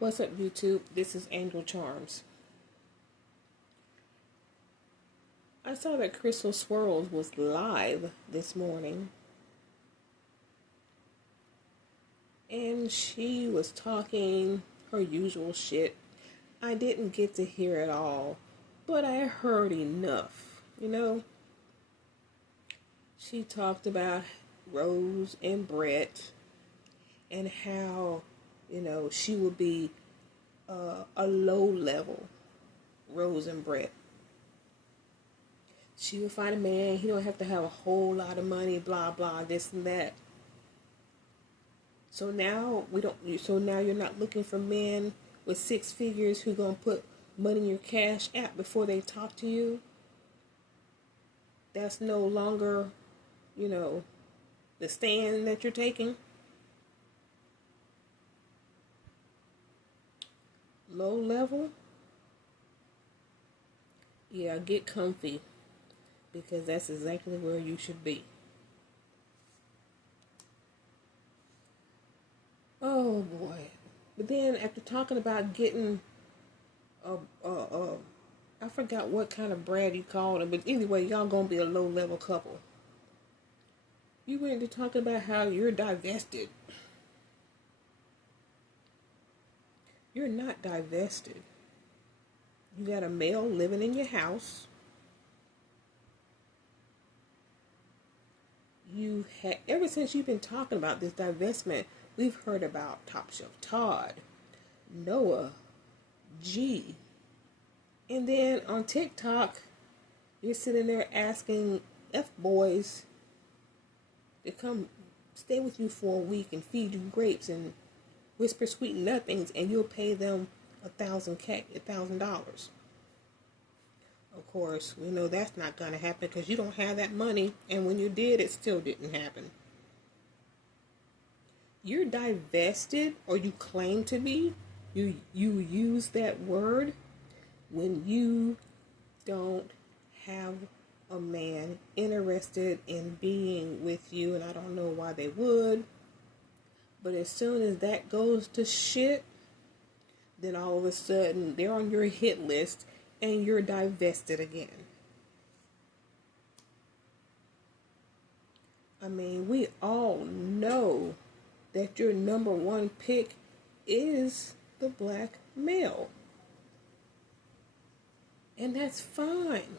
What's up, YouTube? This is Angel Charms. I saw that Crystal Swirls was live this morning, and she was talking her usual shit. I didn't get to hear it all, but I heard enough. She talked about Rose and Brett and how, she would be a low level Rose and Brett. She would find a man, he don't have to have a whole lot of money, blah blah, this and that. So now you're not looking for men with six figures who gonna put money in your cash app before they talk to you. That's no longer, the stand that you're taking. Low level? Yeah, get comfy, because that's exactly where you should be. Oh boy. But then after talking about getting I forgot what kind of Brad you called him, but anyway, y'all gonna be a low level couple. You went to talk about how you're divested. You're not divested. You got a male living in your house. You had, ever since you've been talking about this divestment, we've heard about Top Shelf Todd, Noah, G. And then on TikTok, you're sitting there asking F-boys to come stay with you for a week and feed you grapes and whisper sweet nothings, and you'll pay them $1,000. Of course, we know that's not going to happen because you don't have that money, and when you did, it still didn't happen. You're divested, or you claim to be. You use that word when you don't have a man interested in being with you, and I don't know why they would. But as soon as that goes to shit, then all of a sudden they're on your hit list and you're divested again. I mean, we all know that your number one pick is the black male. And that's fine.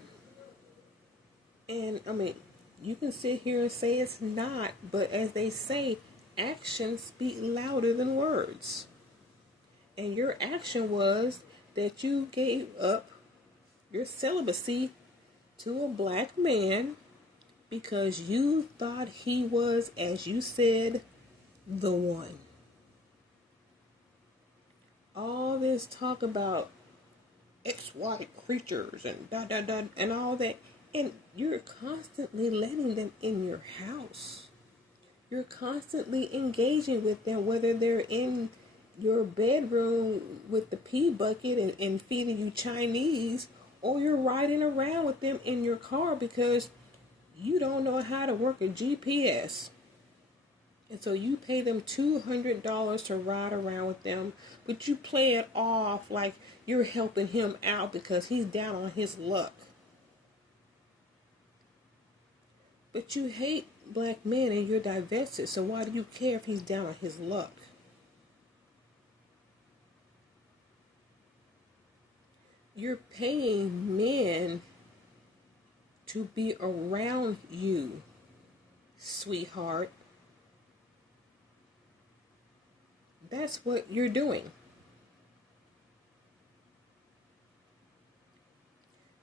And I mean, you can sit here and say it's not, but as they say, actions speak louder than words. And your action was that you gave up your celibacy to a black man because you thought he was, as you said, the one. All this talk about exotic creatures and da and all that, and you're constantly letting them in your house. You're constantly engaging with them, whether they're in your bedroom with the pee bucket and feeding you Chinese, or you're riding around with them in your car because you don't know how to work a GPS. And so you pay them $200 to ride around with them, but you play it off like you're helping him out because he's down on his luck. But you hate black men and you're divested, so why do you care if he's down on his luck? You're paying men to be around you, sweetheart. That's what you're doing.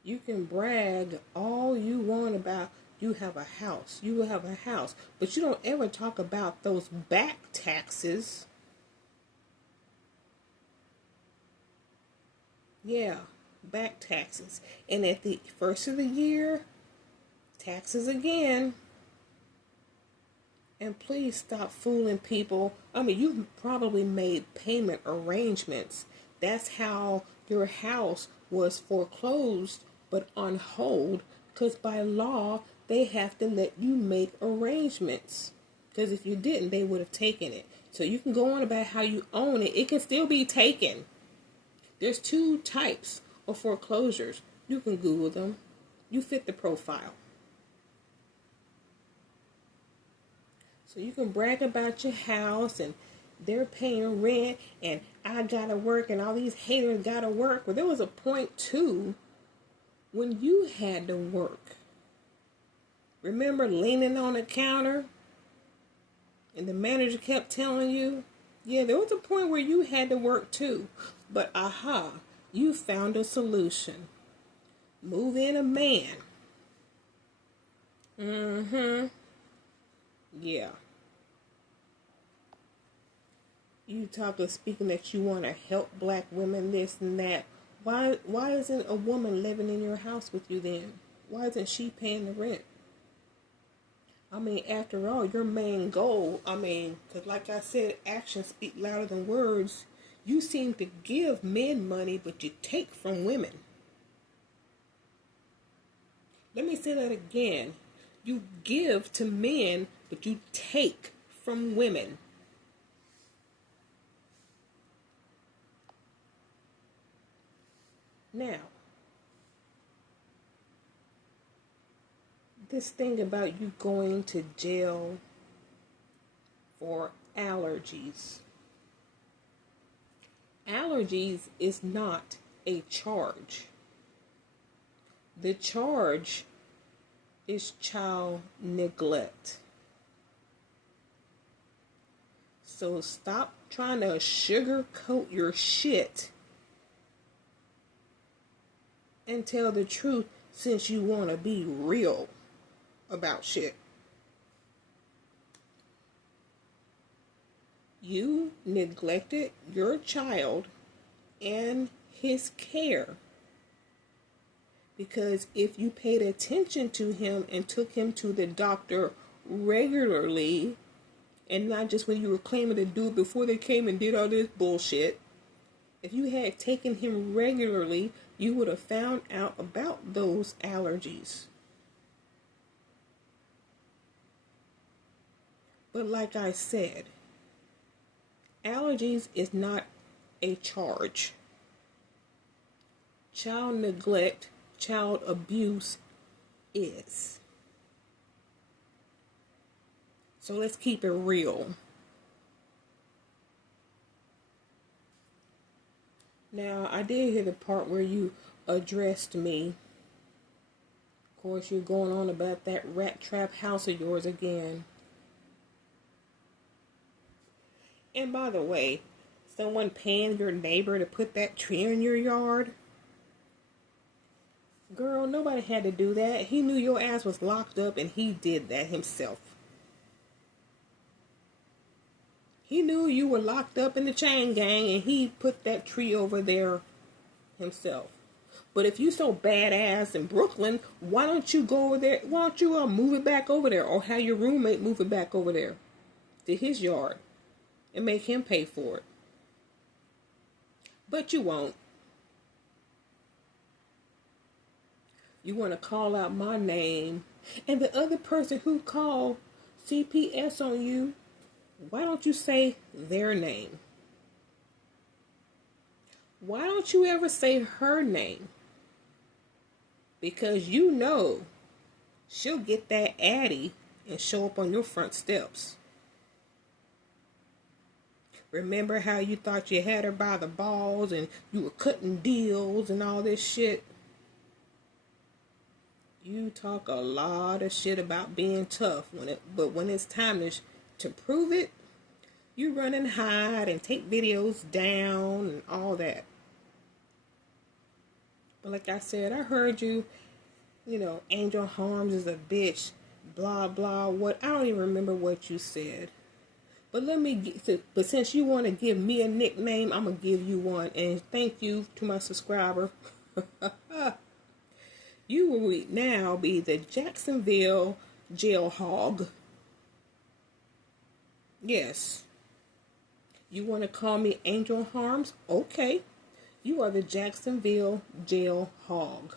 You can brag all you want about you have a house. You will have a house. But you don't ever talk about those back taxes. Yeah, back taxes. And at the first of the year, taxes again. And please stop fooling people. I mean, you've probably made payment arrangements. That's how your house was foreclosed, but on hold, because by law, they have to let you make arrangements. Because if you didn't, they would have taken it. So you can go on about how you own it. It can still be taken. There's two types of foreclosures. You can Google them. You fit the profile. So you can brag about your house and they're paying rent and I gotta work and all these haters gotta work. Well, there was a point too when you had to work. Remember leaning on the counter and the manager kept telling you, yeah, there was a point where you had to work too. But aha, you found a solution. Move in a man. Yeah. You talk of speaking that you want to help black women, this and that. Why isn't a woman living in your house with you then? Why isn't she paying the rent? I mean, after all, your main goal, because like I said, actions speak louder than words. You seem to give men money, but you take from women. Let me say that again. You give to men, but you take from women. Now, this thing about you going to jail for allergies. Allergies is not a charge. The charge is child neglect. So stop trying to sugarcoat your shit and tell the truth since you want to be real about shit. You neglected your child and his care. Because if you paid attention to him and took him to the doctor regularly, and not just when you were claiming to do it before they came and did all this bullshit, if you had taken him regularly, you would have found out about those allergies. But like I said, allergies is not a charge. Child neglect, child abuse is. So let's keep it real. Now, I did hear the part where you addressed me. Of course, you're going on about that rat trap house of yours again. And by the way, someone paying your neighbor to put that tree in your yard? Girl, nobody had to do that. He knew your ass was locked up and he did that himself. He knew you were locked up in the chain gang and he put that tree over there himself. But if you so badass in Brooklyn, why don't you go over there? Why don't you move it back over there, or have your roommate move it back over there to his yard and make him pay for it? But you won't. You want to call out my name and the other person who called CPS on you. Why don't you say their name? Why don't you ever say her name? Because you know she'll get that Addy and show up on your front steps. Remember how you thought you had her by the balls and you were cutting deals and all this shit? You talk a lot of shit about being tough, but when it's time to prove it, you run and hide and take videos down and all that. But like I said, I heard you, Angel Harms is a bitch, blah, blah, what, I don't even remember what you said. But but since you want to give me a nickname, I'm going to give you one. And thank you to my subscriber. You will now be the Jacksonville Jail Hog. Yes. You want to call me Angel Harms? Okay. You are the Jacksonville Jail Hog.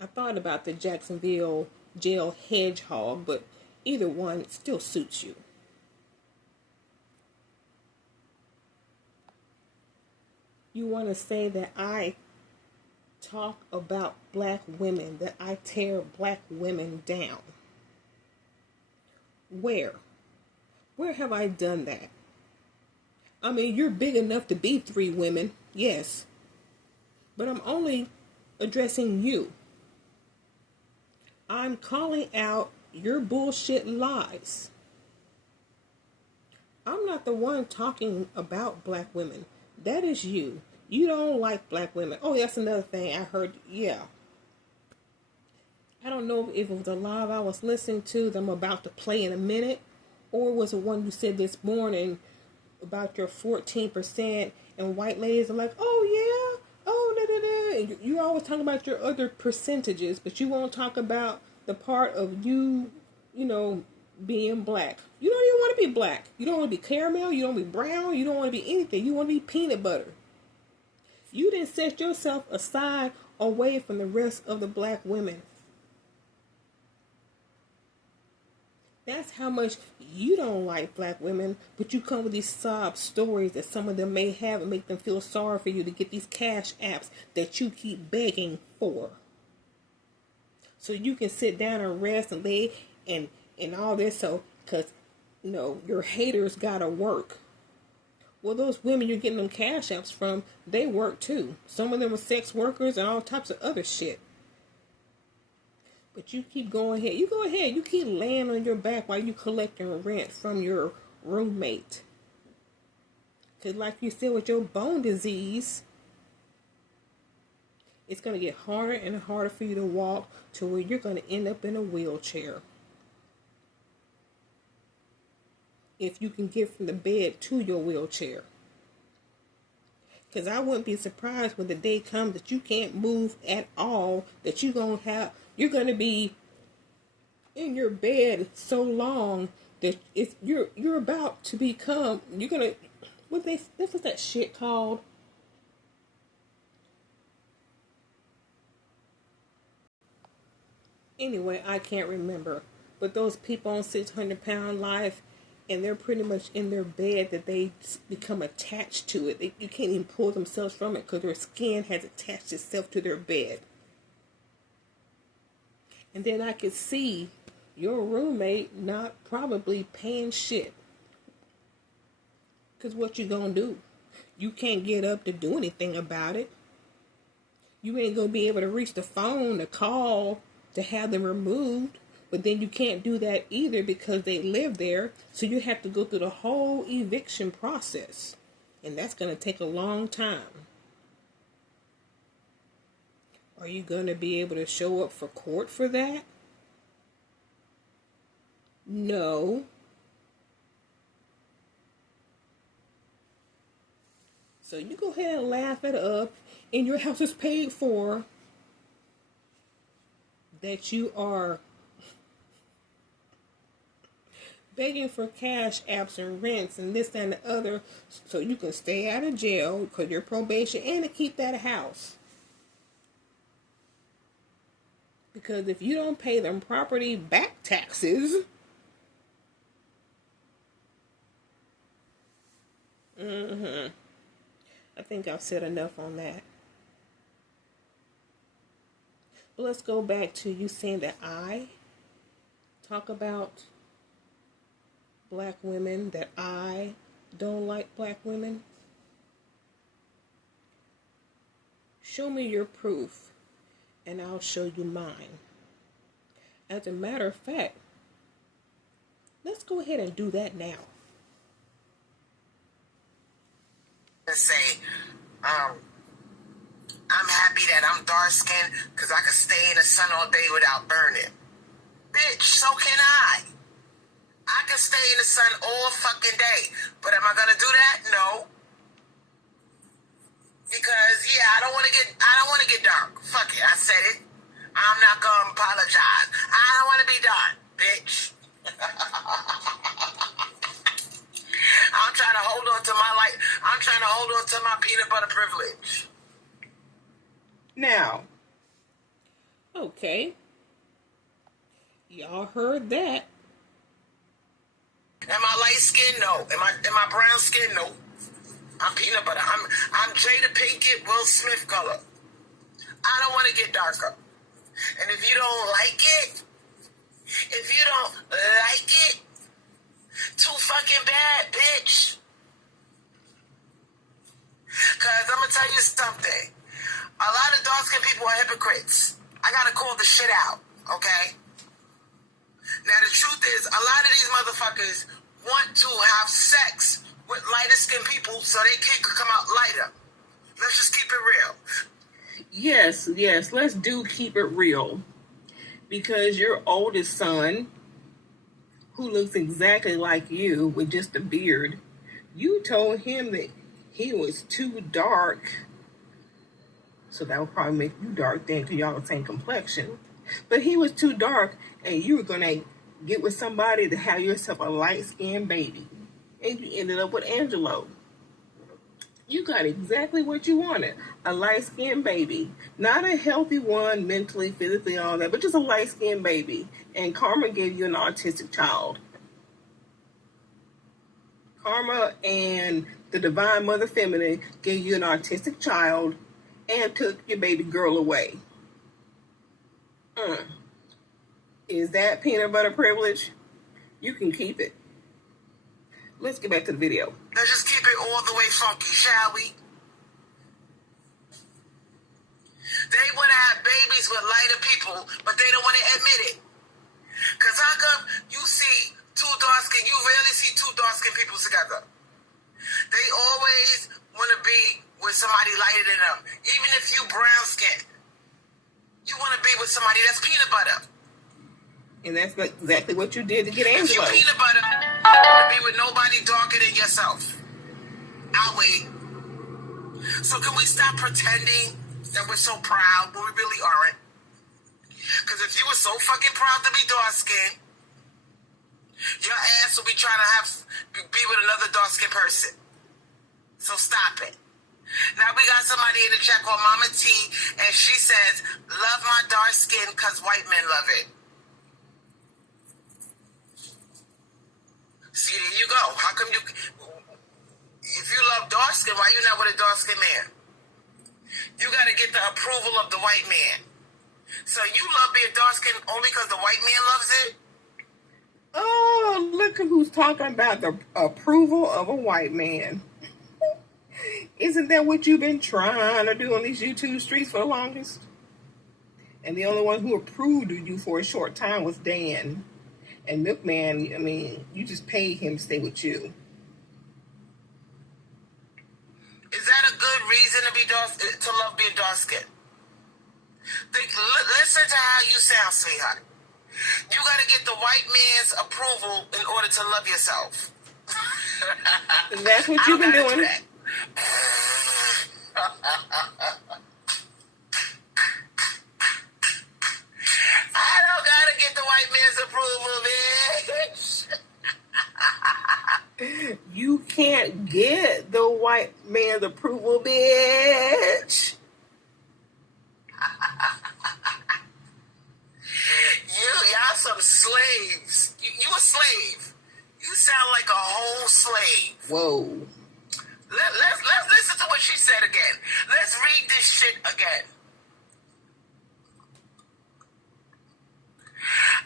I thought about the Jacksonville Jail Hedgehog, but either one still suits you. You want to say that I talk about black women, that I tear black women down. Where? Where have I done that? I mean, you're big enough to be 3 women, yes. But I'm only addressing you. I'm calling out your bullshit lies. I'm not the one talking about black women. That is you. You don't like black women. Oh, that's another thing I heard. Yeah. I don't know if it was a live I was listening to that I'm about to play in a minute, or was it one you said this morning about your 14% and white ladies are like, oh yeah, oh da da da. And you always talk about your other percentages, but you won't talk about the part of you, being black. You don't even want to be black. You don't want to be caramel. You don't want to be brown. You don't want to be anything. You want to be peanut butter. You didn't set yourself aside away from the rest of the black women. That's how much you don't like black women, but you come with these sob stories that some of them may have and make them feel sorry for you to get these cash apps that you keep begging for. So you can sit down and rest and lay and all this, so, because, your haters gotta work. Well, those women you're getting them cash apps from, they work too. Some of them are sex workers and all types of other shit. But you keep going ahead. You go ahead. You keep laying on your back while you collecting rent from your roommate. Because like you said with your bone disease, it's going to get harder and harder for you to walk to where you're going to end up in a wheelchair. If you can get from the bed to your wheelchair. Because I wouldn't be surprised when the day comes that you can't move at all, that you're going to be in your bed so long that you're about to become, what's that shit called? Anyway, I can't remember. But those people on 600-pound life, and they're pretty much in their bed that they become attached to it. You can't even pull themselves from it because their skin has attached itself to their bed. And then I could see your roommate not probably paying shit. Because what you gonna do? You can't get up to do anything about it. You ain't gonna be able to reach the phone to call to have them removed. But then you can't do that either because they live there. So you have to go through the whole eviction process. And that's going to take a long time. Are you going to be able to show up for court for that? No. So you go ahead and laugh it up. And your house is paid for. That you are begging for cash apps and rents and this and the other so you can stay out of jail because you're probation and to keep that house. Because if you don't pay them property back taxes, I think I've said enough on that. But let's go back to you saying that I talk about black women, that I don't like black women. Show me your proof and I'll show you mine. As a matter of fact, let's go ahead and do that now. Say, I'm happy that I'm dark skinned because I can stay in the sun all day without burning. Bitch, so can I. I can stay in the sun all fucking day. But am I gonna do that? No. Because I don't wanna get dark. Fuck it, I said it. I'm not gonna apologize. I don't wanna be dark, bitch. I'm trying to hold on to my life. I'm trying to hold on to my peanut butter privilege. Now. Okay. Y'all heard that. Am I light skinned? No. Am I brown skinned? No. I'm peanut butter. I'm Jada Pinkett, Will Smith color. I don't want to get darker. And if you don't like it, too fucking bad, bitch. Cause I'm gonna tell you something. A lot of dark-skinned people are hypocrites. I gotta call the shit out, okay? Now the truth is, a lot of these motherfuckers want to have sex with lighter-skinned people so they can come out lighter. Let's just keep it real. Yes, let's keep it real. Because your oldest son, who looks exactly like you with just a beard, you told him that he was too dark. So that would probably make you dark then, because y'all the same complexion. But he was too dark, and you were going to get with somebody to have yourself a light-skinned baby. And you ended up with Angelo. You got exactly what you wanted. A light-skinned baby. Not a healthy one, mentally, physically, all that, but just a light-skinned baby. And Karma gave you an autistic child. Karma and the Divine Mother Feminine gave you an autistic child and took your baby girl away. Is that peanut butter privilege? You can keep it. Let's get back to the video. Let's just keep it all the way funky, shall we? They want to have babies with lighter people, but they don't want to admit it. Because how come you see two dark-skinned, you rarely see two dark-skinned people together. They always want to be with somebody lighter than them. Even if you brown-skinned, you want to be with somebody that's peanut butter. And that's exactly what you did to get Angelo. If you peanut butter, you want to be with nobody darker than yourself. I'll wait. So can we stop pretending that we're so proud when we really aren't? Because if you were so fucking proud to be dark-skinned, your ass will be trying to be with another dark-skinned person. So stop it. Now we got somebody in the chat called Mama T, and she says, love my dark skin because white men love it. See, there you go. How come you... If you love dark skin, why you not with a dark skin man? You got to get the approval of the white man. So you love being dark skin only because the white man loves it? Oh, look at who's talking about the approval of a white man. Isn't that what you've been trying to do on these YouTube streets for the longest? And the only one who approved of you for a short time was Dan. And Milkman, I mean, you just paid him to stay with you. Is that a good reason to love being dark skinned? Listen to how you sound, sweetheart. You got to get the white man's approval in order to love yourself. That's what you've been doing. I don't gotta get the white man's approval, bitch. You can't get the white man's approval, bitch. Y'all some slaves. You a slave. You sound like a whole slave. Whoa. Let's listen to what she said again. Let's read this shit again.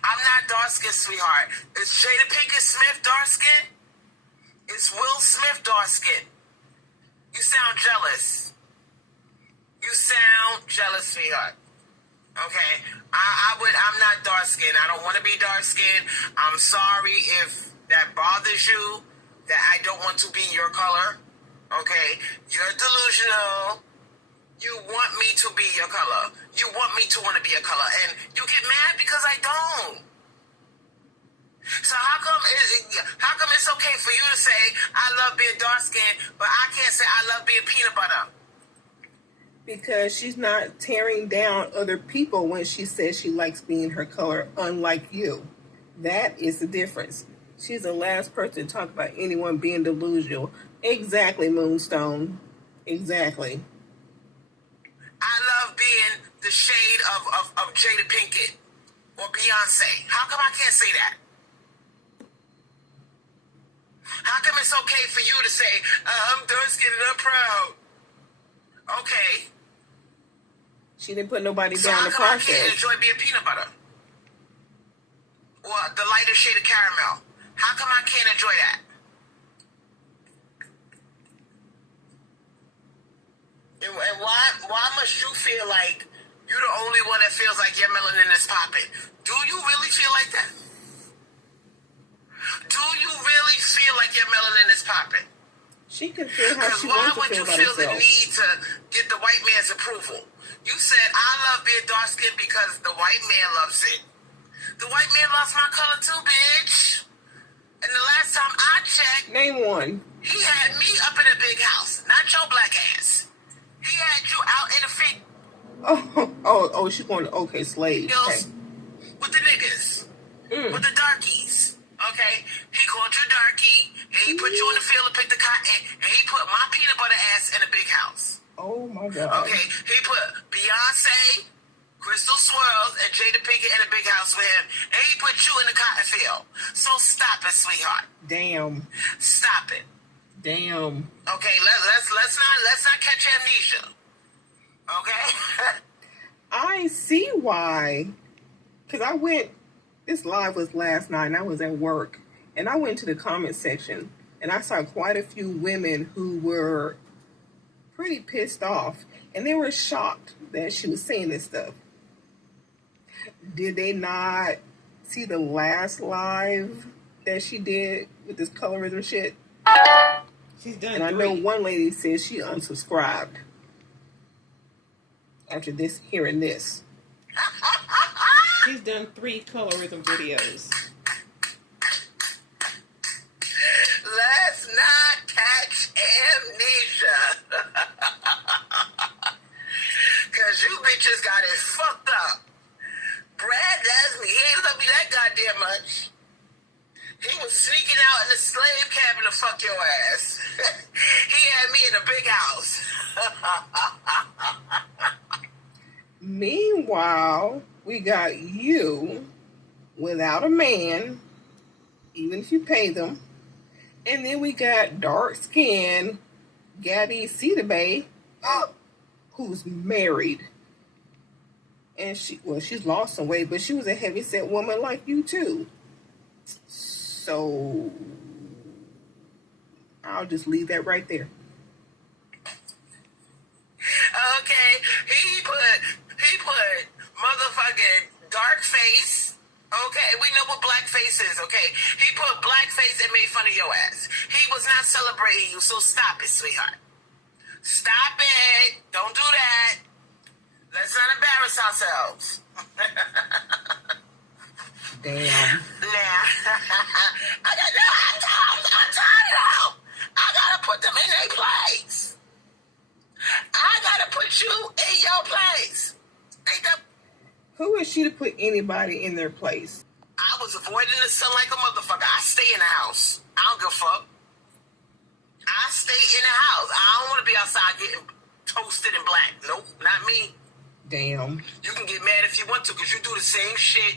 I'm not dark-skinned, sweetheart. Is Jada Pinkett Smith dark-skinned? Is Will Smith dark-skinned? You sound jealous. You sound jealous, sweetheart. Okay? I'm not dark-skinned. I don't want to be dark-skinned. I'm sorry if that bothers you, that I don't want to be your color. Okay, you're delusional. You want me to be your color. You want me to want to be a color. And you get mad because I don't. So how come it's okay for you to say, I love being dark-skinned, but I can't say I love being peanut butter? Because she's not tearing down other people when she says she likes being her color, unlike you. That is the difference. She's the last person to talk about anyone being delusional. Exactly, Moonstone. Exactly. I love being the shade of Jada Pinkett or Beyonce. How come I can't say that? How come it's okay for you to say, I'm dark-skinned and I'm proud? Okay. She didn't put nobody So down how the come I can't process. enjoy being peanut butter? Or the lighter shade of caramel? How come I can't enjoy that? And why must you feel like you're the only one that feels like your melanin is popping? Do you really feel like that? Do you really feel like your melanin is popping? She can feel how Because she why wants to would feel you about feel the herself. need to get the white man's approval? You said, I love being dark-skinned because the white man loves it. The white man loves my color too, bitch. And the last time I checked, Name one. he had me up in a big house, not your black ass. He had you out in the Oh, she's going to OK Slade. Okay. fields with the niggas, with the darkies. Okay? He called you darky, and he put you in the field to pick the cotton, and he put my peanut butter ass in a big house. Oh my God. Okay? He put Beyonce, Crystal Swirls, and Jada Pinkett in a big house with him, and he put you in the cotton field. So stop it, sweetheart. Damn. Stop it. Damn. Okay, let's not catch amnesia. Okay? I see why. Because I went, this live was last night and I was at work. And I went to the comment section and I saw quite a few women who were pretty pissed off. And they were shocked that she was saying this stuff. Did they not see the last live that she did with this colorism shit? She's done And I 3. know one lady says she unsubscribed after this, hearing this. She's done 3 colorism videos. Let's not catch amnesia. Cause you bitches got it fucked up. Brad does me. He ain't love me that goddamn much. He was sneaking out in the slave cabin to fuck your ass. He had me in a big house. Meanwhile, we got you without a man, even if you pay them. And then we got dark-skinned Gabby Cedarby, who's married. And she's lost some weight, but she was a heavy-set woman like you too. So I'll just leave that right there. Okay, he put motherfucking dark face. Okay, we know what black face is, okay? He put black face and made fun of your ass. He was not celebrating you, so stop it, sweetheart. Stop it. Don't do that. Let's not embarrass ourselves. Damn. Nah. I'm tired of them. I gotta put them in their place. I gotta put you in your place. Ain't that? Who is she to put anybody in their place? I was avoiding the sun like a motherfucker. I stay in the house. I don't give a fuck. I stay in the house. I don't want to be outside getting toasted and black. Nope, not me. Damn. You can get mad if you want to because you do the same shit.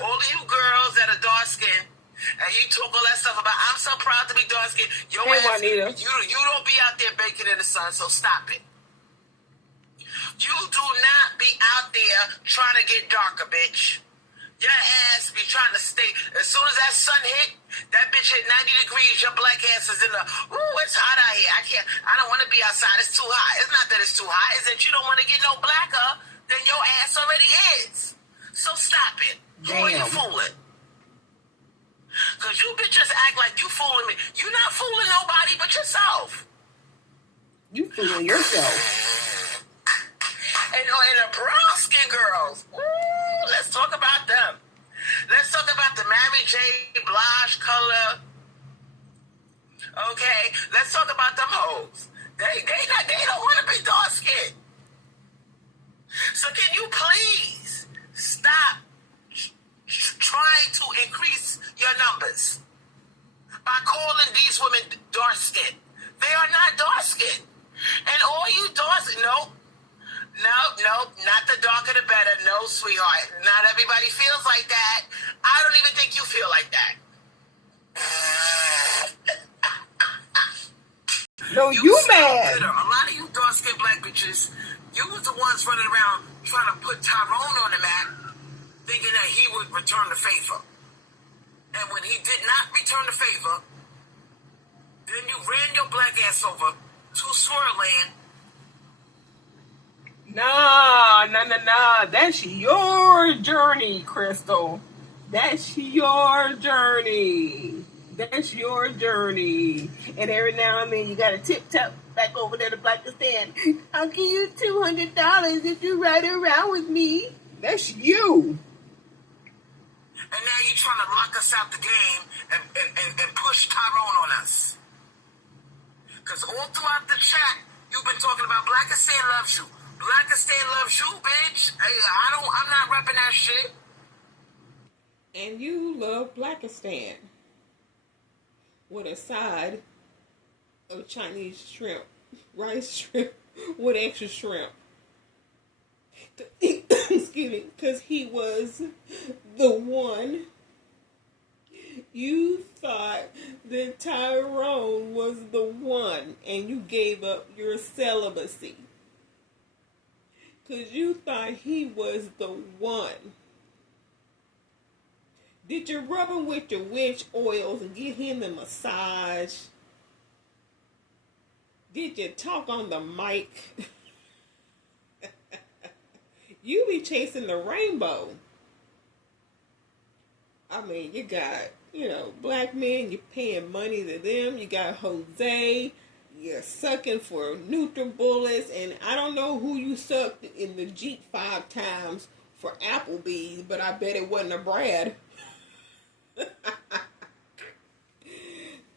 All of you girls that are dark-skinned and you talk all that stuff about, I'm so proud to be dark-skinned. Your Hey, ass, Juanita. you don't be out there baking in the sun, so stop it. You do not be out there trying to get darker, bitch. Your ass be trying to stay. As soon as that sun hit, that bitch hit 90 degrees, your black ass is in the, ooh, it's hot out here. I don't want to be outside. It's too hot. It's not that it's too hot. It's that you don't want to get no blacker than your ass already is. So stop it. Who are you Damn. fooling? Because you bitches act like you fooling me. You're not fooling nobody but yourself. You fooling yourself. And the brown skin girls, ooh, let's talk about them. Let's talk about the Mary J. Blige color. Okay, let's talk about them hoes. They don't want to be dark skinned. So can you please stop trying to increase your numbers by calling these women dark skinned? They are not dark skinned. And all you dark skinned, No, not the darker the better. No, sweetheart. Not everybody feels like that. I don't even think you feel like that. No, You you sound mad. bitter. A lot of you dark-skinned black bitches, you was the ones running around trying to put Tyrone on the map, thinking that he would return the favor. And when he did not return the favor, then you ran your black ass over to Swerland. Nah. That's your journey, Crystal. That's your journey. That's your journey. And every now and then you gotta tip-top back over there to Pakistan. I'll give you $200 if you ride around with me. That's you. And now you're trying to lock us out the game and push Tyrone on us. Because all throughout the chat, you've been talking about Blackistan loves you. Blackistan loves you, bitch. I'm not repping that shit. And you love Blackistan with a side of Chinese shrimp, rice shrimp with extra shrimp. Excuse me, because he was the one. You thought that Tyrone was the one, and you gave up your celibacy. Because you thought he was the one. Did you rub him with your witch oils and give him a massage? Did you talk on the mic? You be chasing the rainbow. I mean, you got, black men, you're paying money to them. You got Jose, you're sucking for NutriBullets, and I don't know who you sucked in the Jeep 5 times for Applebee's, but I bet it wasn't a Brad.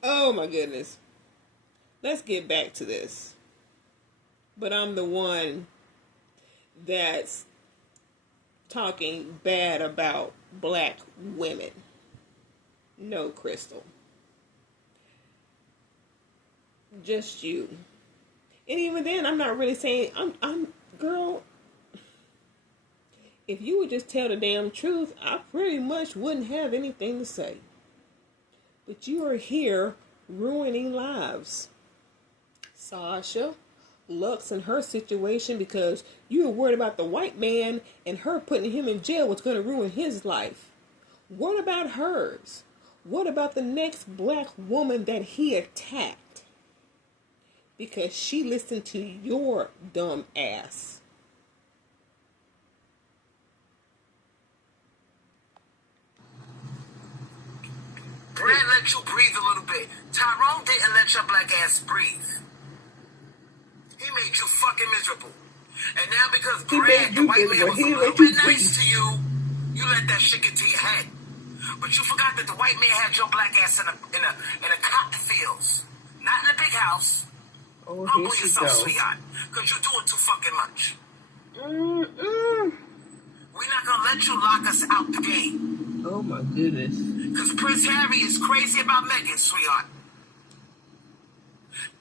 Oh my goodness. Let's get back to this. But I'm the one that's talking bad about black women. No, Crystal. Just you. And even then, I'm not really saying, girl, if you would just tell the damn truth, I pretty much wouldn't have anything to say. But you are here ruining lives. Sasha, Lux and her situation, because you were worried about the white man and her putting him in jail was going to ruin his life. What about hers? What about the next black woman that he attacked? Because she listened to your dumb ass. Brad let you breathe a little bit. Tyrone didn't let your black ass breathe. He made you fucking miserable. And now because Brad, the white man, was a little bit nice to you, you let that shit get to your head. But you forgot that the white man had your black ass in a cotton fields. Not in a big house. Oh, Humble here she yourself, goes. sweetheart. Because you're doing too fucking much. Mm-mm. We're not going to let you lock us out the game. Oh my goodness. Because Prince Harry is crazy about Meghan, sweetheart.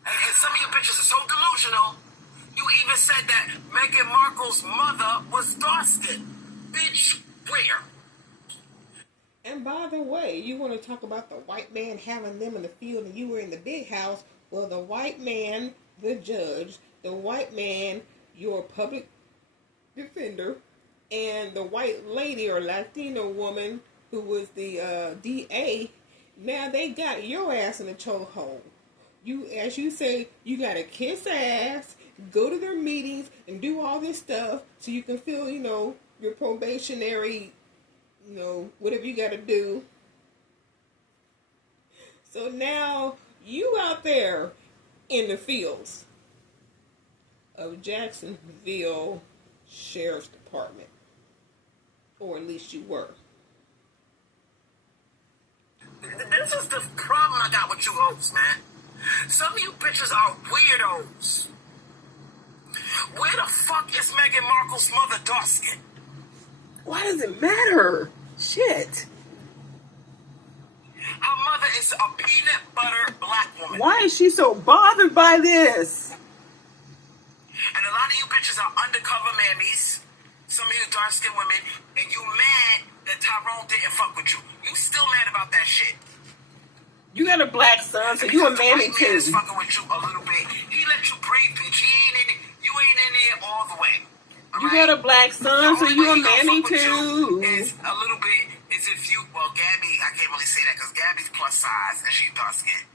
And some of you bitches are so delusional, you even said that Meghan Markle's mother was dark-skinned. Bitch, where? And by the way, you want to talk about the white man having them in the field and you were in the big house. Well, the white man, the judge, the white man, your public defender, and the white lady or Latino woman who was the DA, now they got your ass in a chokehold. You, as you say, you got to kiss ass, go to their meetings, and do all this stuff so you can feel, your probationary, whatever you got to do. So now you out there in the fields of Jacksonville Sheriff's Department. Or at least you were. This is the problem I got with you hoes, man. Some of you bitches are weirdos. Where the fuck is Meghan Markle's mother dark-skinned? Why does it matter? Shit. Her mother is a peanut butter black woman. Why is she so bothered by this? And a lot of you bitches are undercover mammies. Some of you dark-skinned women. And you mad that Tyrone didn't fuck with you. You still mad about that shit. You got a black son, so you a mammy White man is too. fucking with you a little bit. He let you breathe, bitch. He ain't in it. You ain't in there all the way. All You right? got a black The son, so only you way a he gonna mammy fuck with you too. is a little bit. Is if you, well, Gabby, I can't really say that because Gabby's plus size and she's dark skinned.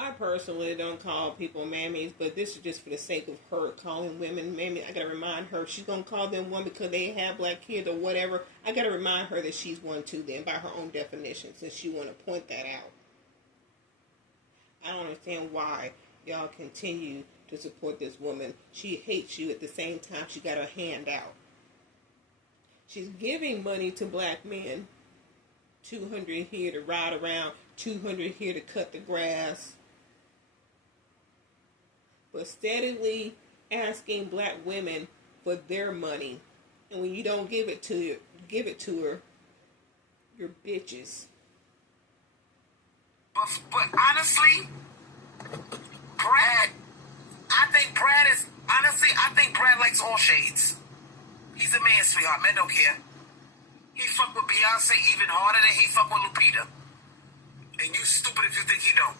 I personally don't call people mammies, but this is just for the sake of her calling women mammy. I gotta remind her she's gonna call them one because they have black kids or whatever. I gotta remind her that she's one too, then by her own definition, since she want to point that out. I don't understand why y'all continue to support this woman. She hates you at the same time she got her hand out. She's giving money to black men. 200 here to ride around, 200 here to cut the grass. But steadily asking black women for their money. And when you don't give it to her, you're bitches. But honestly, Brad, I think Brad likes all shades. He's a man, sweetheart. Men don't care. He fuck with Beyonce even harder than he fuck with Lupita. And you stupid if you think he don't.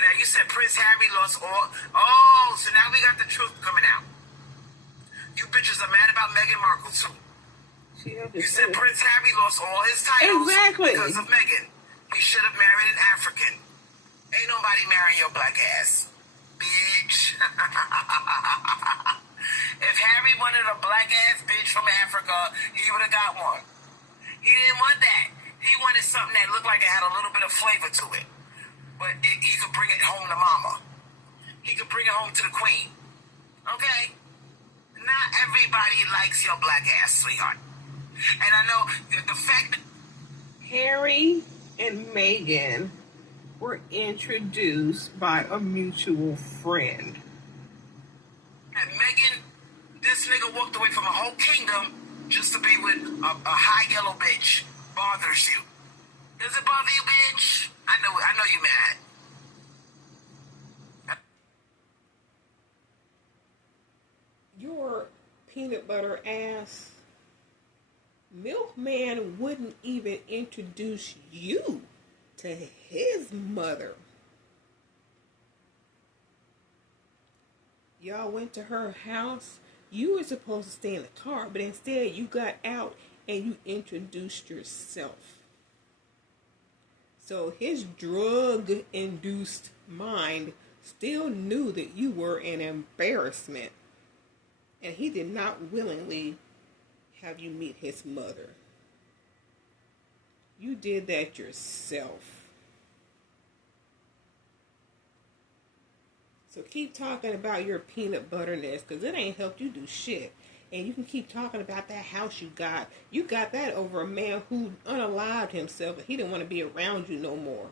Now, you said Prince Harry lost all... Oh, so now we got the truth coming out. You bitches are mad about Meghan Markle, too. You said Prince Harry lost all his titles because of Meghan. He should have married an African. Ain't nobody marrying your black ass, bitch. If Harry wanted a black ass bitch from Africa, he would have got one. He didn't want that. He wanted something that looked like it had a little bit of flavor to it. But he could bring it home to mama. He could bring it home to the queen. Okay? Not everybody likes your black ass, sweetheart. And I know the fact that Harry and Meghan were introduced by a mutual friend. Meghan, this nigga walked away from a whole kingdom just to be with a high yellow bitch. Bothers you. Does it bother you, bitch? I know you mad. Your peanut butter ass milkman wouldn't even introduce you to his mother. Y'all went to her house. You were supposed to stay in the car, but instead you got out and you introduced yourself. So his drug-induced mind still knew that you were an embarrassment. And he did not willingly have you meet his mother. You did that yourself. So keep talking about your peanut butterness, because it ain't helped you do shit. And you can keep talking about that house you got. You got that over a man who unalived himself, but he didn't want to be around you no more.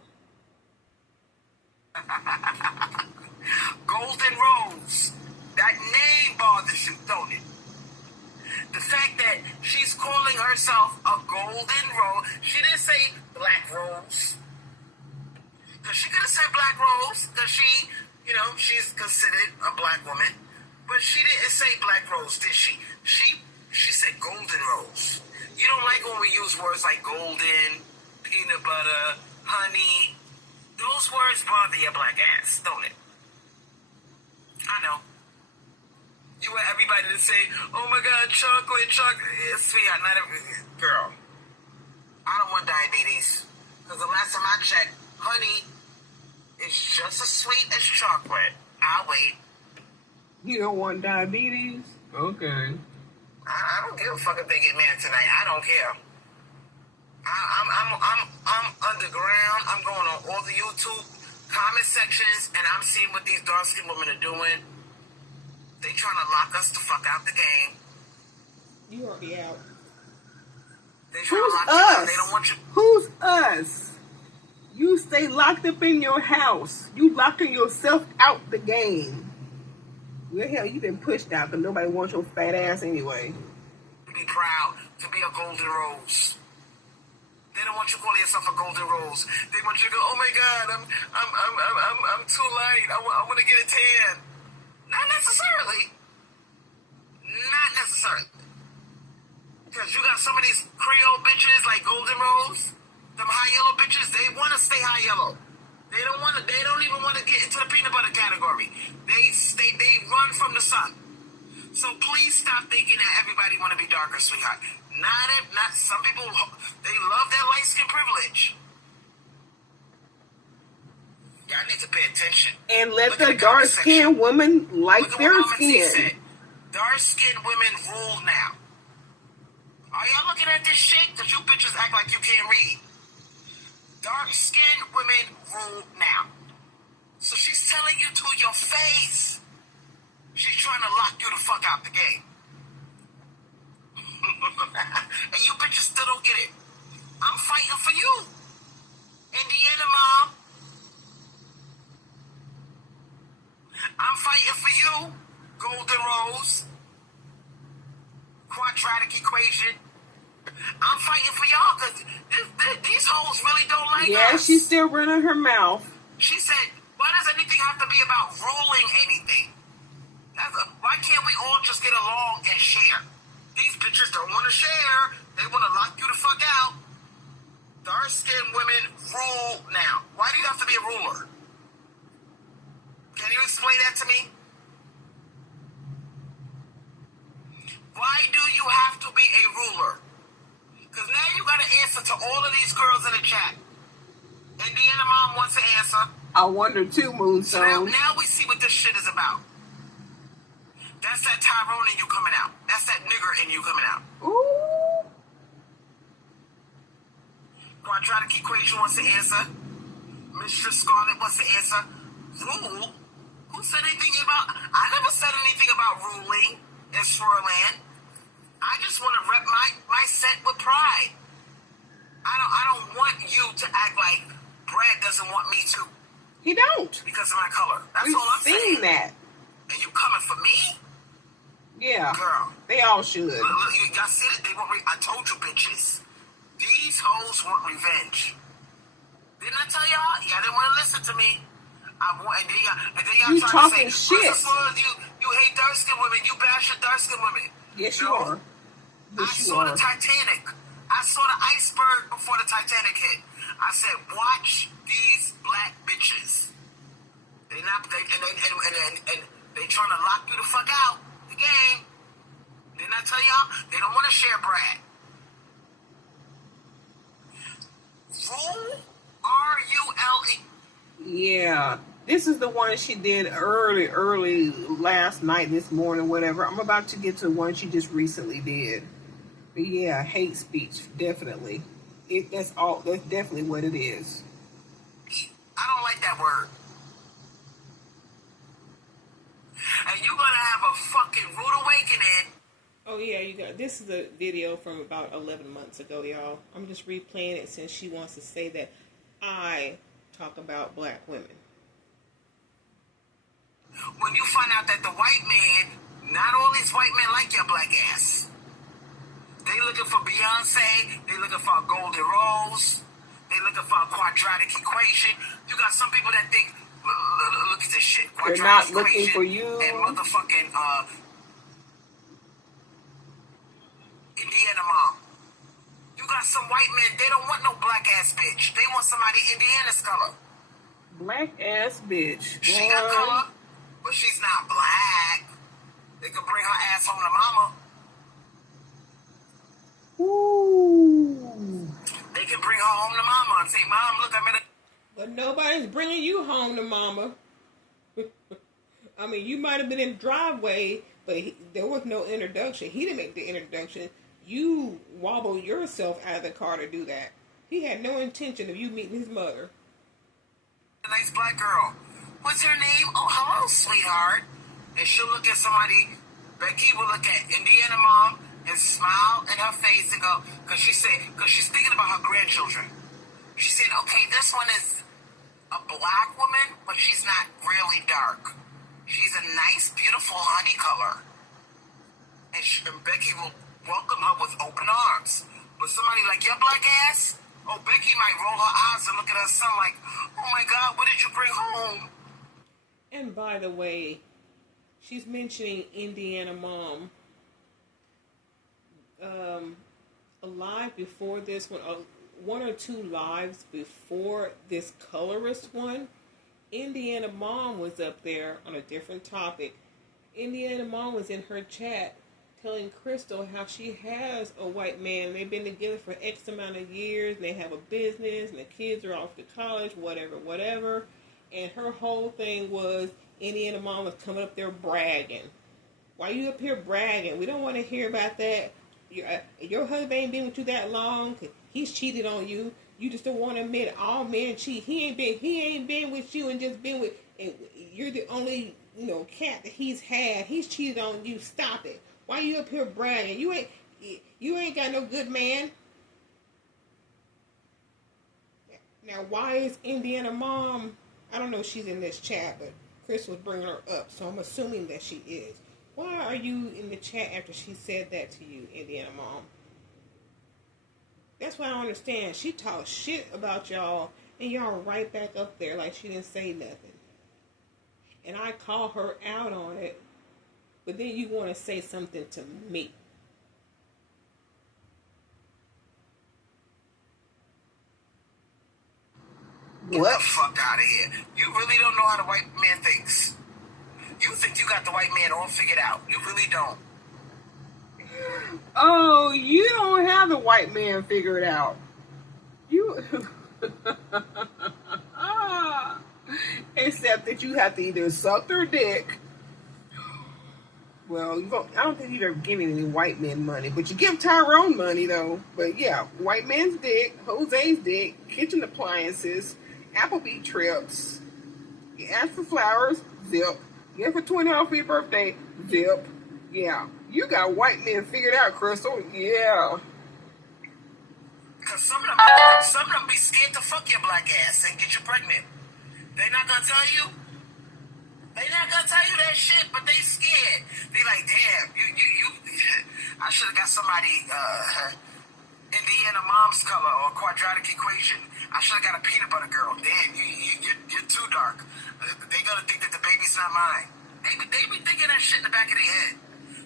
Golden Rose. That name bothers you, don't it? The fact that she's calling herself a Golden Rose. She didn't say Black Rose. Because she could have said Black Rose, because she, she's considered a black woman. But she didn't say Black Rose, did she? She said Golden Rose. You don't like when we use words like golden, peanut butter, honey. Those words bother your black ass, don't it? I know. You want everybody to say, oh my God, chocolate. Yeah, sweetheart, not every girl. I don't want diabetes. Because the last time I checked, honey is just as sweet as chocolate. I'll wait. You don't want diabetes? Okay. I don't give a fuck if they get mad tonight. I don't care. I'm underground. I'm going on all the YouTube comment sections, and I'm seeing what these dark-skinned women are doing. They trying to lock us the fuck out the game. You already out. They trying Who's to lock you out. us? They don't want you. Who's us? You stay locked up in your house. You locking yourself out the game. Where the hell you been pushed out because nobody wants your fat ass anyway. Be proud to be a Golden Rose. They don't want you calling yourself a Golden Rose. They want you to go, oh my God, I'm too light. I want to get a tan. Not necessarily. Not necessarily. Because you got some of these Creole bitches like Golden Rose, them high yellow bitches, they want to stay high yellow. They don't even want to get into the peanut butter category. They run from the sun. So please stop thinking that everybody want to be darker, sweetheart. Not some people, they love their light skin privilege. Y'all need to pay attention. And let Look at the the dark comment section. skinned women like Look at their what Mama T skin. said. Dark skinned women rule now. Are y'all looking at this shit? Because you bitches act like you can't read. Dark skinned women rule now. So she's telling you to your face. She's trying to lock you the fuck out the game. And you bitches still don't get it. I'm fighting for you. Indiana mom. I'm fighting for you. Golden Rose. Quadratic equation. I'm fighting for y'all because these hoes really don't like Yeah, us. she's still running her mouth. She said, why does anything have to be about ruling anything? Why can't we all just get along and share? These bitches don't want to share. They want to lock you the fuck out. Dark-skinned women rule now. Why do you have to be a ruler? Can you explain that to me? Why do you have to be a ruler? Because now you got to answer to all of these girls in the chat. Indiana mom wants to answer. I wonder too, So Moonstone. now we see what this shit is about. That's that Tyrone in you coming out. That's that nigger in you coming out. Ooh. Quadratic equation wants to answer. Mistress Scarlet wants to answer. Rule? Who said anything about... I never said anything about ruling in Swirland. I just want to rep my set with pride. I don't want you to act like Brad doesn't want me to He don't. because of my color. That's We've all I'm seen saying. that. And you coming for me? Yeah. Girl. They all should. Look, y'all see it? They want I told you, bitches. These hoes want revenge. Didn't I tell y'all? Y'all didn't want to listen to me. And then y'all You trying talking to say, shit. you hate dark-skinned women. You bash your dark-skinned women. Yes, you No. are. I Yes, you saw are. the Titanic. I saw the iceberg before the Titanic hit. I said, watch these black bitches. They trying to lock you the fuck out the game. Didn't I tell y'all? They don't want to share Brad. Rule R-U-L-E. Yeah. This is the one she did early last night, this morning, whatever. I'm about to get to one she just recently did. But yeah, hate speech, definitely. That's definitely what it is. I don't like that word. And you're gonna have a fucking rude awakening. Oh yeah, you got this is a video from about 11 months ago, y'all. I'm just replaying it since she wants to say that I talk about black women. When you find out that the white man, not all these white men like your black ass. They looking for Beyonce. They looking for a Golden Rose. They looking for a quadratic equation. You got some people that think, look at this shit. They're Quadratic not looking equation for you. and motherfucking Indiana mom. You got some white men. They don't want no black ass bitch. They want somebody Indiana's color. Black ass bitch. She got color, but she's not black. They could bring her ass home to mama. Ooh. They can bring her home to mama and say, Mom, look, I'm in a... But nobody's bringing you home to mama. I mean, you might have been in the driveway, but there was no introduction. He didn't make the introduction. You wobbled yourself out of the car to do that. He had no intention of you meeting his mother. A nice black girl. What's her name? Oh, hello, sweetheart. And she'll look at somebody. Becky will look at Indiana mom and smile in her face and go, because she's thinking about her grandchildren. She said, okay, this one is a black woman, but she's not really dark. She's a nice, beautiful honey color. And Becky will welcome her with open arms. But somebody like your black ass, oh, Becky might roll her eyes and look at her son like, oh my God, what did you bring home? And by the way, she's mentioning Indiana mom. a live before this one, one or two lives before this colorist one, Indiana Mom was up there on a different topic. Indiana Mom was in her chat telling Crystal how she has a white man. They've been together for X amount of years, and they have a business, and the kids are off to college, whatever. And her whole thing was Indiana Mom was coming up there bragging. Why you up here bragging? We don't want to hear about that. Your husband ain't been with you that long. He's cheated on you. You just don't want to admit all men cheat. He ain't been with you and just been with. And you're the only cat that he's had. He's cheated on you. Stop it. Why you up here bragging? You ain't got no good man. Now why is Indiana Mom? I don't know if she's in this chat, but Chris was bringing her up, so I'm assuming that she is. Why are you in the chat after she said that to you, Indiana Mom? That's what I don't understand. She talked shit about y'all, and y'all right back up there like she didn't say nothing. And I call her out on it, but then you want to say something to me. Get the fuck out of here. You really don't know how the white man thinks. You think you got the white man all figured out. You really don't. Oh, you don't have the white man figured out. You, except that you have to either suck their dick. Well, I don't think you're giving any white men money, but you give Tyrone money though. But yeah, white man's dick, Jose's dick, kitchen appliances, Applebee trips. You ask for flowers, zip. You ask for $20 for your birthday, zip. Yeah, you got white men figured out, Crystal. Yeah. Because some of them be scared to fuck your black ass and get you pregnant. They not gonna tell you. They not gonna tell you that shit, but they scared. They like, damn, you. I should have got somebody Indiana Mom's color or quadratic equation. I should have got a peanut butter girl. Damn, you're too dark. They gonna think that the baby's not mine. They be thinking that shit in the back of their head.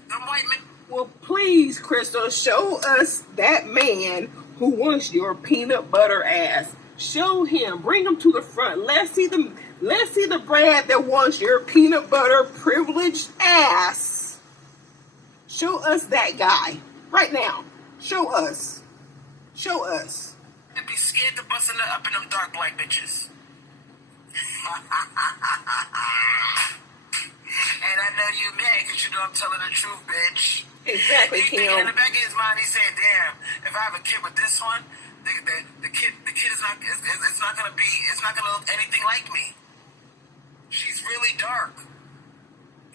Them white men. Well, please, Crystal, show us that man who wants your peanut butter ass. Show him. Bring him to the front. Let's see the Brad that wants your peanut butter privileged ass. Show us that guy right now. Show us. Show us. They be scared to bust up in them dark black bitches. And I know you mad because you know I'm telling the truth, bitch. Exactly, Kim. In the back of his mind, he said, "Damn, if I have a kid with this one, the kid is not gonna look anything like me. She's really dark.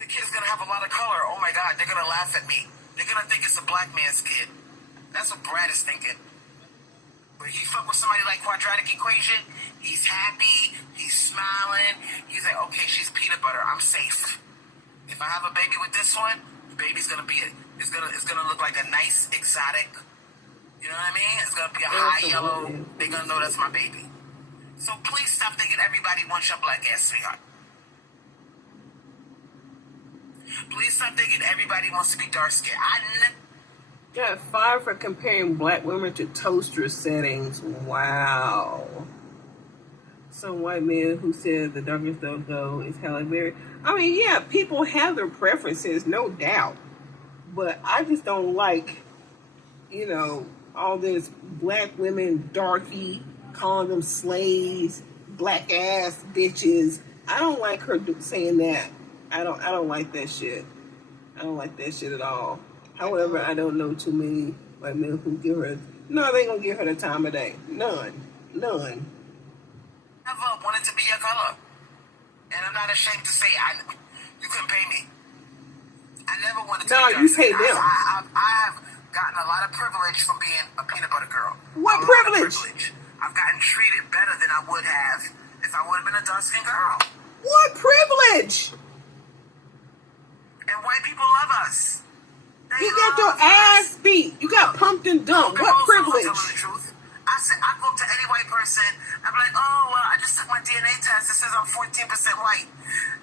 The kid is gonna have a lot of color. Oh my God, they're gonna laugh at me. They're gonna think it's a black man's kid." That's what Brad is thinking. But he fuck with somebody like quadratic equation. He's happy. He's smiling. He's like, okay, she's peanut butter. I'm safe. If I have a baby with this one, the baby's gonna be it's gonna look like a nice exotic. You know what I mean? It's gonna be a high yellow. They're gonna know that's my baby. So please stop thinking everybody wants your black ass, sweetheart. Please stop thinking everybody wants to be dark skinned. Got fired for comparing black women to toaster settings. Wow. Some white man who said the darkest they'll go is Halle Berry. I mean, yeah, people have their preferences, no doubt. But I just don't like, all this black women darky, calling them slaves, black ass bitches. I don't like her saying that. I don't like that shit. I don't like that shit at all. However, I don't know too many white men who give her. No, they ain't gonna give her the time of day. None. Never wanted to be your color, and I'm not ashamed to say you couldn't pay me. I never wanted to. No, be you pay them. I have gotten a lot of privilege from being a peanut butter girl. What privilege? I've gotten treated better than I would have if I would have been a dark skinned girl. What privilege? And white people love us. You got your ass beat. You got pumped and dumped. What privilege? Telling the truth. I go up to any white person. I'm like, oh, well, I just took my DNA test. It says I'm 14% white.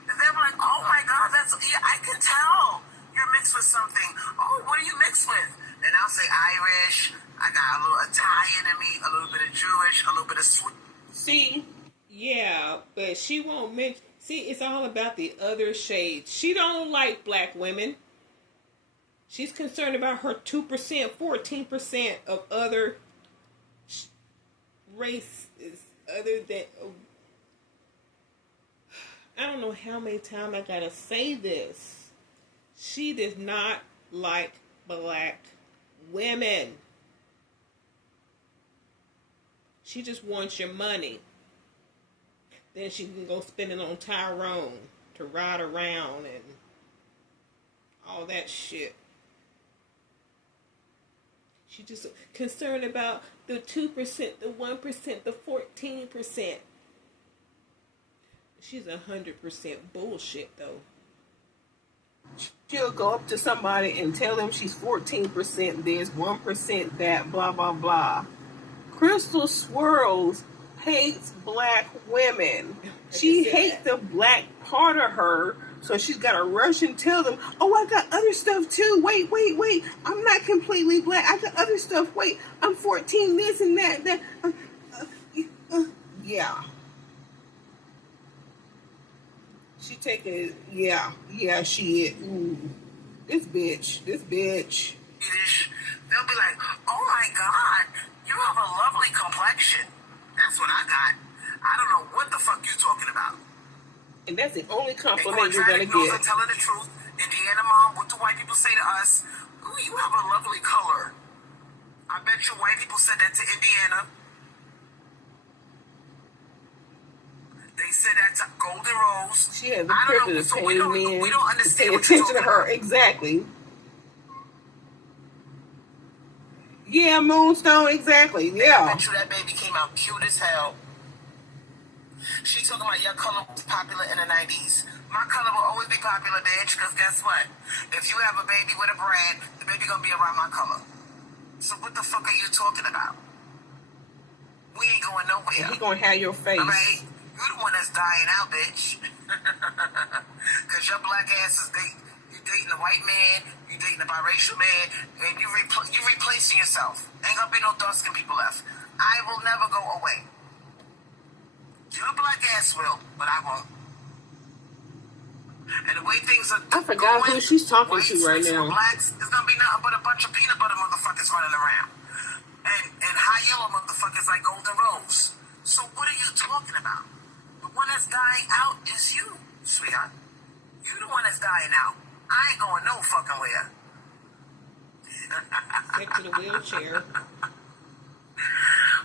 And they're like, oh my God, I can tell you're mixed with something. Oh, what are you mixed with? And I'll say Irish. I got a little Italian in me, a little bit of Jewish, a little bit of sweet. See, Yeah, but she won't mention. See, it's all about the other shades. She don't like black women. She's concerned about her 2%, 14% of other races other than. I don't know how many times I gotta say this. She does not like black women. She just wants your money. Then she can go spend it on Tyrone to ride around and all that shit. She's just concerned about the 2%, the 1%, the 14%. She's 100% bullshit, though. she'll go up to somebody and tell them she's 14% this, 1% that, blah, blah, blah. Crystal Swirls hates black women. She hates the black part of her, so she's got to rush and tell them, oh, I got other stuff too. Wait. I'm not completely black. I got other stuff. Wait, I'm 14 this and that. Yeah. She take it, yeah, she is. Ooh. This bitch. They'll be like, oh my God, you have a lovely complexion. That's what I got. I don't know what the fuck you talking about. And that's the only compliment And you're gonna Quadratic knows get. I'm telling the truth. Indiana mom, what do white people say to us? Ooh, you have a lovely color. I bet you white people said that to Indiana. They said that to Golden Rose. She has the I don't know. privilege of So paying men we don't to understand pay what you're attention to talking her. about. Exactly. Yeah, Moonstone, exactly. I Yeah. bet you that baby came out cute as hell. She talking about your color was popular in the 90s. My color will always be popular, bitch, because guess what? If you have a baby with a brand, the baby gonna be around my color. So what the fuck are you talking about? We ain't going nowhere. He gonna have your face. Alright? You're the one that's dying out, bitch. Because your black ass is dating a white man, you dating a biracial man, and you replacing yourself. Ain't gonna be no dark-skinned people left. I will never go away. Your black ass will, but I won't. And the way things are I forgot who she's talking to right now. Blacks, it's gonna be nothing but a bunch of peanut butter motherfuckers running around. And high yellow motherfuckers like Golden Rose. So what are you talking about? The one that's dying out is you, sweetheart. You the one that's dying out. I ain't going no fucking where. Stick to the wheelchair.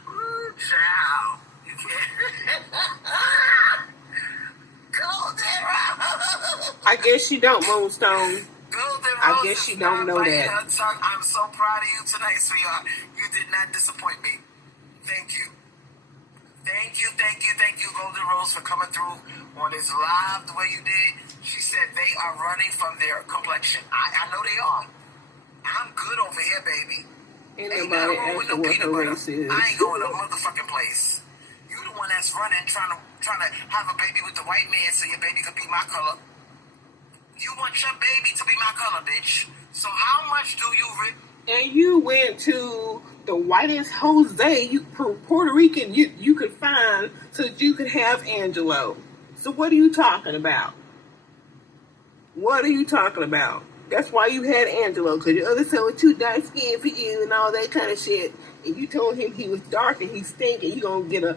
Ooh, child. You can't. Golden Rose. I guess she don't, Moonstone. Golden I Rose guess is she don't not know biting that. her tongue. I'm so proud of you tonight, sweetheart. You did not disappoint me. Thank you. Thank you, Golden Rose, for coming through on this live the way you did. She said they are running from their complexion. I know they are. I'm good over here, baby. Ain't Ain't nobody nothing wrong with asking no what peanut her butter. race is. I ain't going to a motherfucking place. You the one that's running, trying to have a baby with the white man so your baby could be my color. You want your baby to be my color, bitch. So how much do you And you went to the whitest Jose Puerto Rican you could find so that you could have Angelo. So what are you talking about? What are you talking about? That's why you had Angelo, because your other son was too dark skinned for you and all that kind of shit. And you told him he was dark and he stink, and you gonna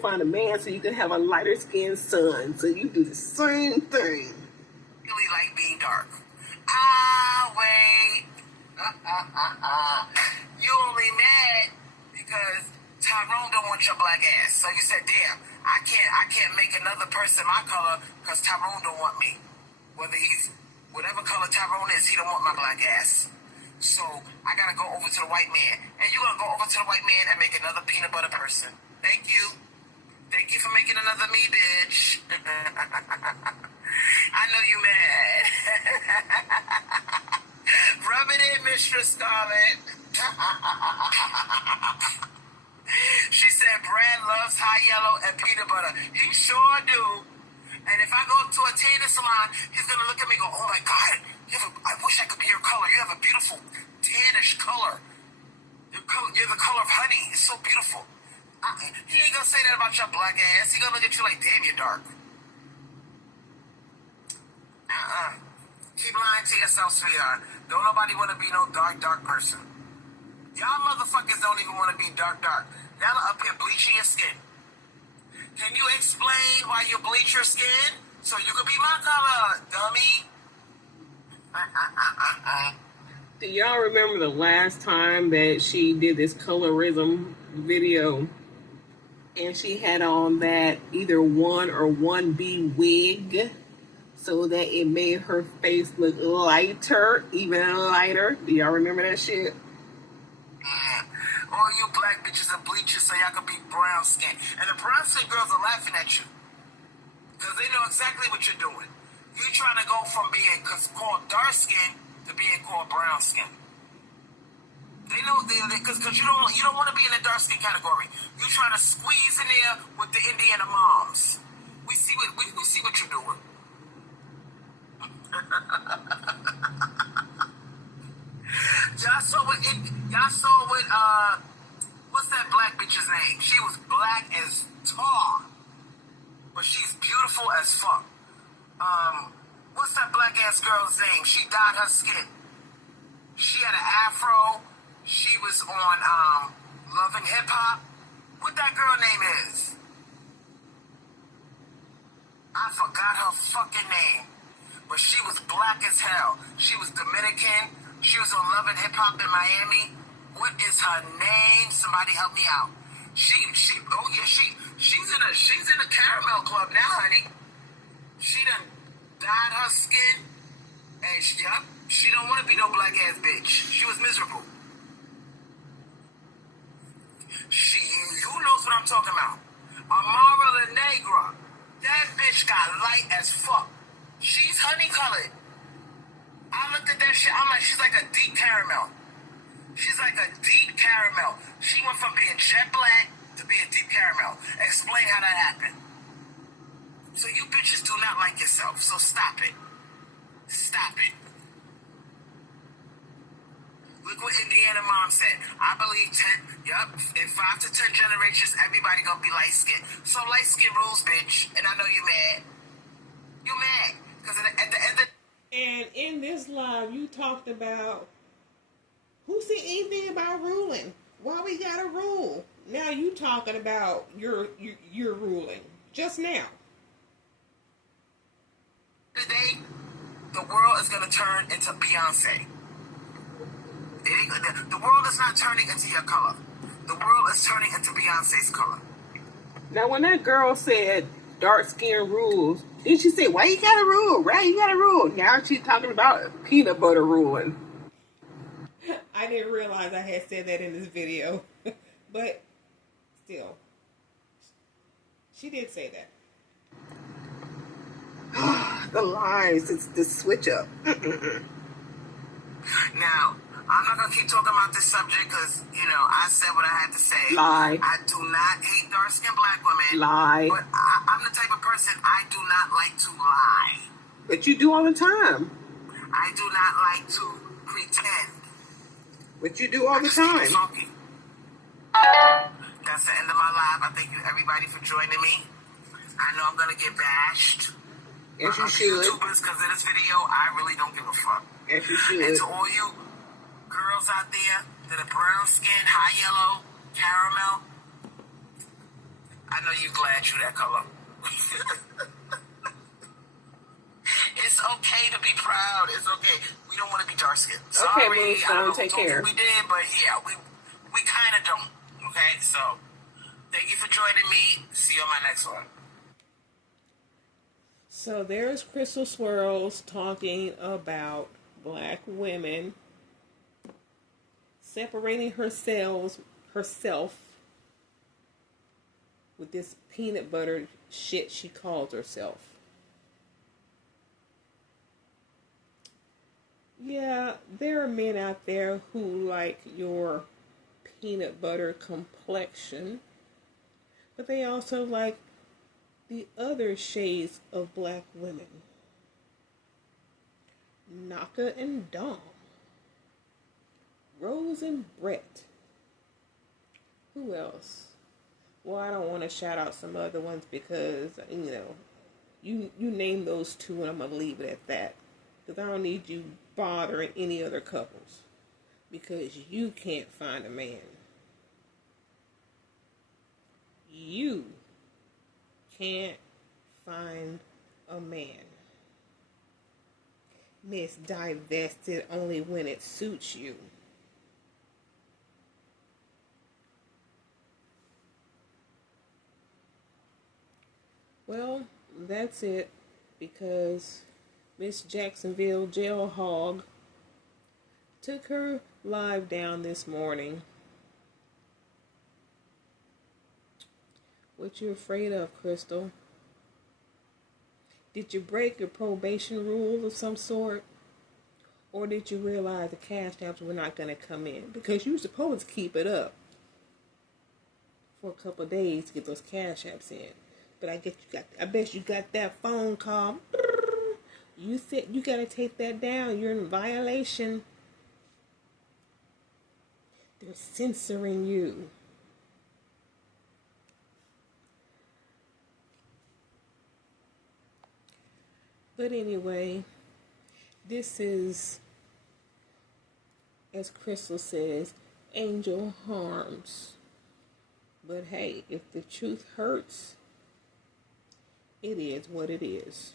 find a man so you can have a lighter skinned son. So you do the same thing. really like being dark? Ah, wait. You only mad because Tyrone don't want your black ass. So you said, damn, I can't make another person my color because Tyrone don't want me. Whether he's whatever color Tyrone is, he don't want my black ass. So I gotta go over to the white man. And you gonna go over to the white man and make another peanut butter person. Thank you. Thank you for making another me, bitch. I know you mad. Rub it in, Mistress Scarlet. She said Brad loves high yellow and peanut butter. He sure do. And if I go to a tanning salon, he's gonna look at me and go, oh my God, I wish I could be your color. You have a beautiful tannish color. You're the color of honey. It's so beautiful. He ain't gonna say that about your black ass. He gonna look at you like, damn, you're dark. Keep lying to yourself, sweetheart. Don't nobody want to be no dark person. Y'all motherfuckers don't even want to be dark. Y'all are up here bleaching your skin. Can you explain why you bleach your skin? So you could be my color, dummy. Do y'all remember the last time that she did this colorism video and she had on that either 1 or 1B wig so that it made her face look lighter, even lighter? Do y'all remember that shit? All you black bitches and bleachers so y'all can be brown skin. And the brown skin girls are laughing at you. Because they know exactly what you're doing. You trying to go from being called dark skin to being called brown skin. They know because you don't want to be in the dark skin category. You trying to squeeze in there with the Indiana moms. We see what you're doing. Y'all saw what what's that black bitch's name? She was black as tar, but she's beautiful as fuck. What's that black ass girl's name? She dyed her skin. She had an afro. She was on Love and Hip Hop. What that girl name is? I forgot her fucking name. But she was black as hell. She was Dominican. She was on Love and Hip Hop in Miami. What is her name? Somebody help me out. She's in the caramel club now, honey. She done dyed her skin. And she don't want to be no black ass bitch. She was miserable. Who knows what I'm talking about? Amara La Negra. That bitch got light as fuck. She's honey colored. I looked at that shit. I'm like, she's like a deep caramel. She's like a deep caramel. She went from being jet black to being deep caramel. Explain how that happened. So you bitches do not like yourself. So stop it. Stop it. Look what Indiana mom said. I believe in 5 to 10 generations, everybody gonna be light skinned. So light skin rules, bitch. And I know you mad. You mad. Because at the end of... And in this live, you talked about who said anything about ruling? Why we gotta rule? Now you talking about your ruling just now. Today, the world is gonna turn into Beyonce. The world is not turning into your color. The world is turning into Beyonce's color. Now, when that girl said dark skin rules, did she say, why you gotta rule, right? You gotta rule. Now she's talking about peanut butter ruling. I didn't realize I had said that in this video. But still, she did say that. The lies, it's the switch up. Now, I'm not going to keep talking about this subject because, I said what I had to say. Lie. I do not hate dark-skinned black women. Lie. But I'm the type of person, I do not like to lie. But you do all the time. I do not like to pretend. But you do all the time. That's the end of my live. I thank you, everybody, for joining me. I know I'm going to get bashed. Yes, you should. YouTubers, because of this video, I really don't give a fuck. Yes, you should. And to all you girls out there that are brown skin, high yellow, caramel, I know you're glad you're that color. It's okay to be proud. It's okay. We don't want to be dark skinned. Sorry, Moonstone, I don't know take who told care. you we did, but yeah, we kind of don't. Okay, so thank you for joining me. See you on my next one. So there's Crystal Swirls talking about black women separating herself with this peanut butter shit she calls herself. Yeah, there are men out there who like your peanut butter complexion, but they also like the other shades of black women. Naka and Dom. Rose and Brett. Who else? Well, I don't want to shout out some other ones because, you name those two and I'm going to leave it at that. Because I don't need you bothering any other couples. Because you can't find a man. You can't find a man. Miss Divested only when it suits you. Well, that's it, because Miss Jacksonville Jail Hog took her live down this morning. What you afraid of, Crystal? Did you break your probation rule of some sort? Or did you realize the cash apps were not going to come in? Because you were supposed to keep it up for a couple of days to get those cash apps in. But I bet you got that phone call. You said you got to take that down. You're in violation. They're censoring you. But anyway, this is, as Crystal says, Angel Harms. But hey, if the truth hurts, it is what it is.